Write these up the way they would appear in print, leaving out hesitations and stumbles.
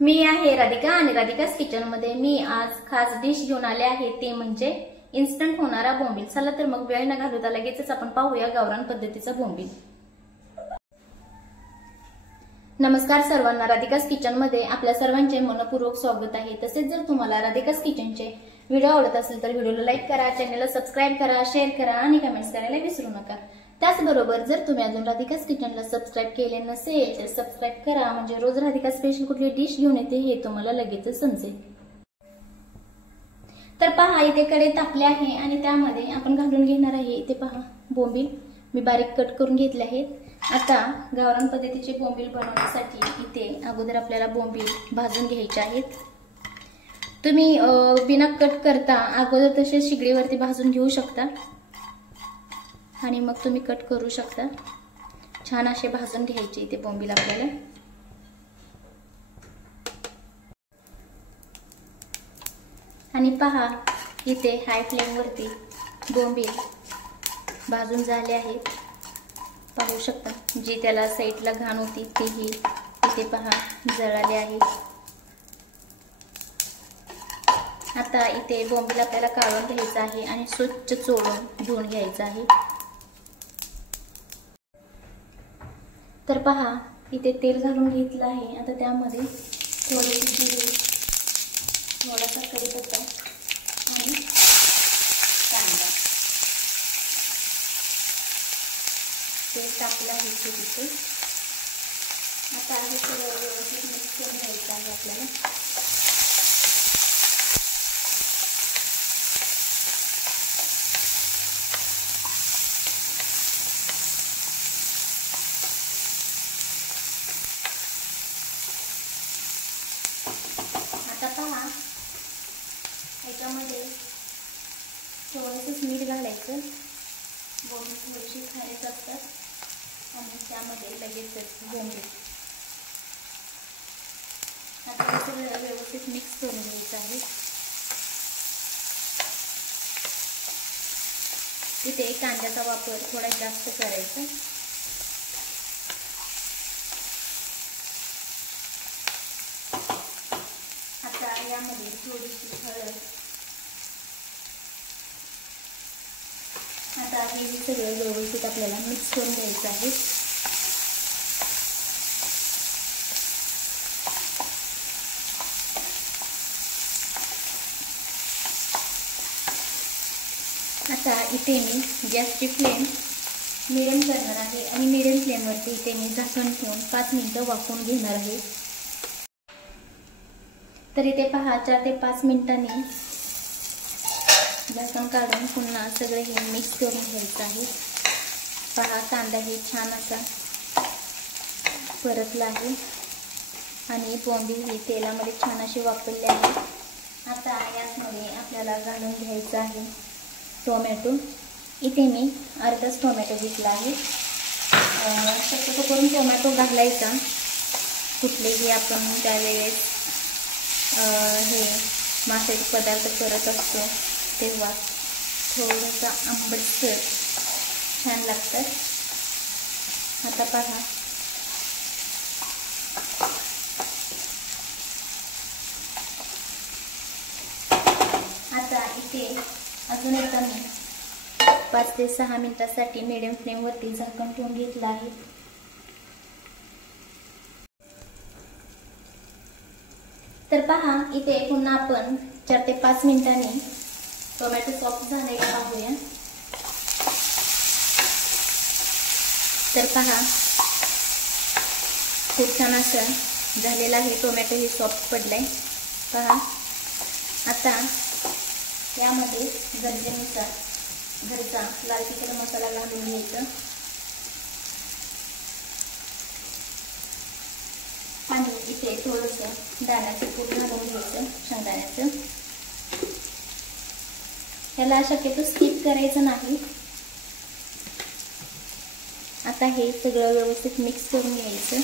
मी आहे राधिका आणि राधिका's किचन मध्ये मी आज खास डिश घेऊन आले आहे ते म्हणजे इन्स्टंट होणारा बोंबील। चला तर मग वेळ न घालवता लगेचच आपण पाहूया गावरान पद्धतीचा बोंबील। नमस्कार सर्वांना, राधिका's किचन मध्ये आपल्या सर्वांचे मनपूर्वक स्वागत आहे। तसेच जर तुम्हाला राधिका's किचनचे व्हिडिओ आवडत असेल तर व्हिडिओला लाईक करा, चॅनलला सबस्क्राइब करा, शेअर करा आणि कमेंट्स करायला विसरू नका। त्याचबरोबर जर तुम्ही अजून राधिका's किचनला सबस्क्राइब केले नसेल तर सबस्क्राइब करा, म्हणजे रोज राधिका स्पेशल कुठली डिश घेऊन येते हे तुम्हाला लगेचच समजेल। तर पहा, इथे कढई तापली आहे आणि त्यामध्ये आपण घालून घेणार आहे इथे पहा बोंबील मी बारीक कट करून घेतले आहेत। आता गावरान पद्धतीचे बोंबील बनवण्यासाठी इथे अगोदर आपल्याला बोंबील भाजून घ्यायचे आहेत। तुम्ही बिना कट करता अगोदर तसे शिगडीवरती भाजून घेऊ शकता आणि मग तुम्ही कट करू शकता। छान असे भाजून घ्यायचे इथे बोंबील आपल्याला। आणि पहा इथे हाय फ्लेम वरती बोंबील भाजून झाले आहेत, पाहू शकता। जी त्याला साईडला घाण होती तेही इथे पहा जळाले आहे। आता इथे बोंबील आपल्याला काढून घ्यायचं आहे आणि स्वच्छ चोळून धुवून घ्यायचं आहे। तर पहा इथे तेल घालून घेतलं आहे। आता त्यामध्ये थोडीशी जिरे, थोडासा कढीपत्ता आणि कांदा तेल टाकलं आहे तिथे। आता हे सगळं व्यवस्थित मिक्स करून घ्यायचं आहे आपल्याला। आता पहा याच्यामध्ये थोडंसं मीठ घालायचं, बोंबील थोडीशी खायचं असतात आणि त्यामध्ये लगेचच बोंबील। आता हे सगळं व्यवस्थित मिक्स करून घ्यायचं आहे। इथे कांद्याचा वापर थोडा जास्त करायचा। आता यामध्ये थोडीशी हळद। आता हे सगळं व्यवस्थित आपल्याला मिक्स करून घ्यायचं आहे। आता इथे मी गॅसची फ्लेम मिडियम करणार आहे आणि मिडियम फ्लेमवरती इथे मी झाकण ठेवून 5 मिनिटं वाफवून घेणार आहे। तर इथे पहा 4 ते 5 मिनिटांनी झाकण काढून पुन्हा सगळे हे मिक्स करून घ्यायचं आहे। पहा कांदा हे छान असा परतला आहे आणि बोंबील हे तेलामध्ये छान असे वाफरले आहे। आता यामध्ये आपल्याला घालून घ्यायचं आहे टोमॅटो। इथे मी अर्धाच टोमॅटो घेतला आहे। शक्यतो करून टोमॅटो घालायचा कुठलेही आपण त्यावेळेस हे माशाचे पदार्थ करत असतो तेव्हा थोडंसं आंबटसर छान लागतात। आता पहा आता इथे अजून एकदा मी 5 ते 6 मिनिटांसाठी मीडियम फ्लेमवरती झाकण ठेवून घेतलं आहे। तर पहा इथे पुन्हा आपण 4 ते 5 मिनिटांनी टोमॅटो सॉफ्ट झाले का पाहूया। तर पहा खूप छान असं झालेला आहे, टोमॅटो हे सॉफ्ट पडलाय पहा। आता यामध्ये गरजेनुसार घरचा लाल तिखट मसाला घालून घ्यायचा आणि इथे थोडंसं दाण्याचं कूट घालून घ्यायचं, शेंगदाण्याचं। याला शक्यतो स्किप करायचं नाही। आता हे सगळं व्यवस्थित मिक्स करून घ्यायचं।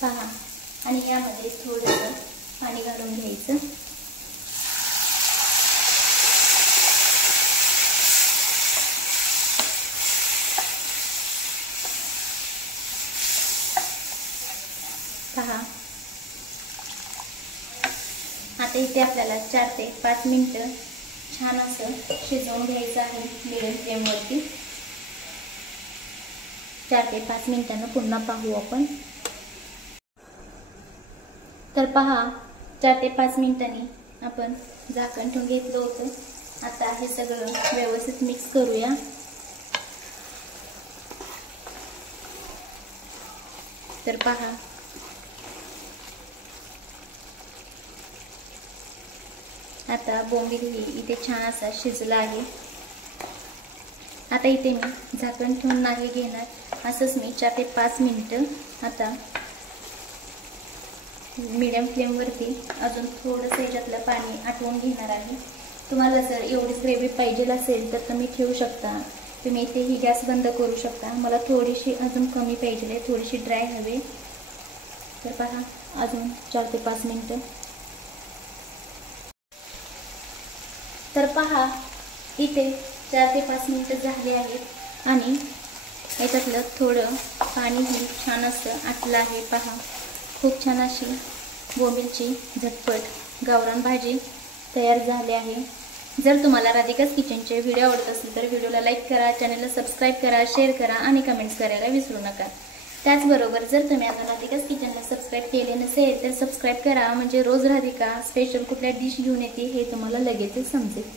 पहा आणि यामध्ये थोडंसं पाणी घालून घ्यायचं। आता इथे आपल्याला 4 ते 5 मिनिटं छान असं शिजवून घ्यायचं आहे मिडियम फ्लेमवरती। 4 ते 5 मिनिटांना पुन्हा पाहू आपण। तर पहा 4 ते 5 मिनिटांनी आपण झाकण ठेवून घेतलं होतं। आता हे सगळं व्यवस्थित मिक्स करूया। तर पहा आता बोंबील ही इथे छान असा शिजला आहे। आता इथे मी झाकण ठेवून नाही घेणार, असंच मी 4 ते 5 मिनिटं आता मीडियम फ्लेमवरती अजून थोडंसं ह्याच्यातलं पाणी आटवून घेणार आहे। तुम्हाला जर एवढीच ग्रेव्ही पाहिजे असेल तर तुम्ही ठेवू शकता। तुम्ही इथेही गॅस बंद करू शकता। मला थोडीशी अजून कमी पाहिजे, थोडीशी ड्राय हवे। तर पहा अजून 4 ते 5 मिनिटं। तर पहा इथे 4 ते 5 मिनिटं झाली आहेत आणि याच्यातलं थोडं पाणीही छान असं आटलं आहे। पहा खूप छान अशी बोंबीलची झटपट गावरान भाजी तयार झाली आहे। जर तुम्हाला राधिकाज किचनचे व्हिडिओ आवडत असेल तर व्हिडिओला लाईक करा, चॅनलला सबस्क्राईब करा, शेअर करा आणि कमेंट्स करायला विसरू नका। त्याचबरोबर जर तुम्ही अजून राधिकाज किचनला सबस्क्राईब केले नसेल तर सबस्क्राईब करा, म्हणजे रोज राधिका स्पेशल कुठल्या डिश घेऊन येते हे तुम्हाला लगेच समजेल।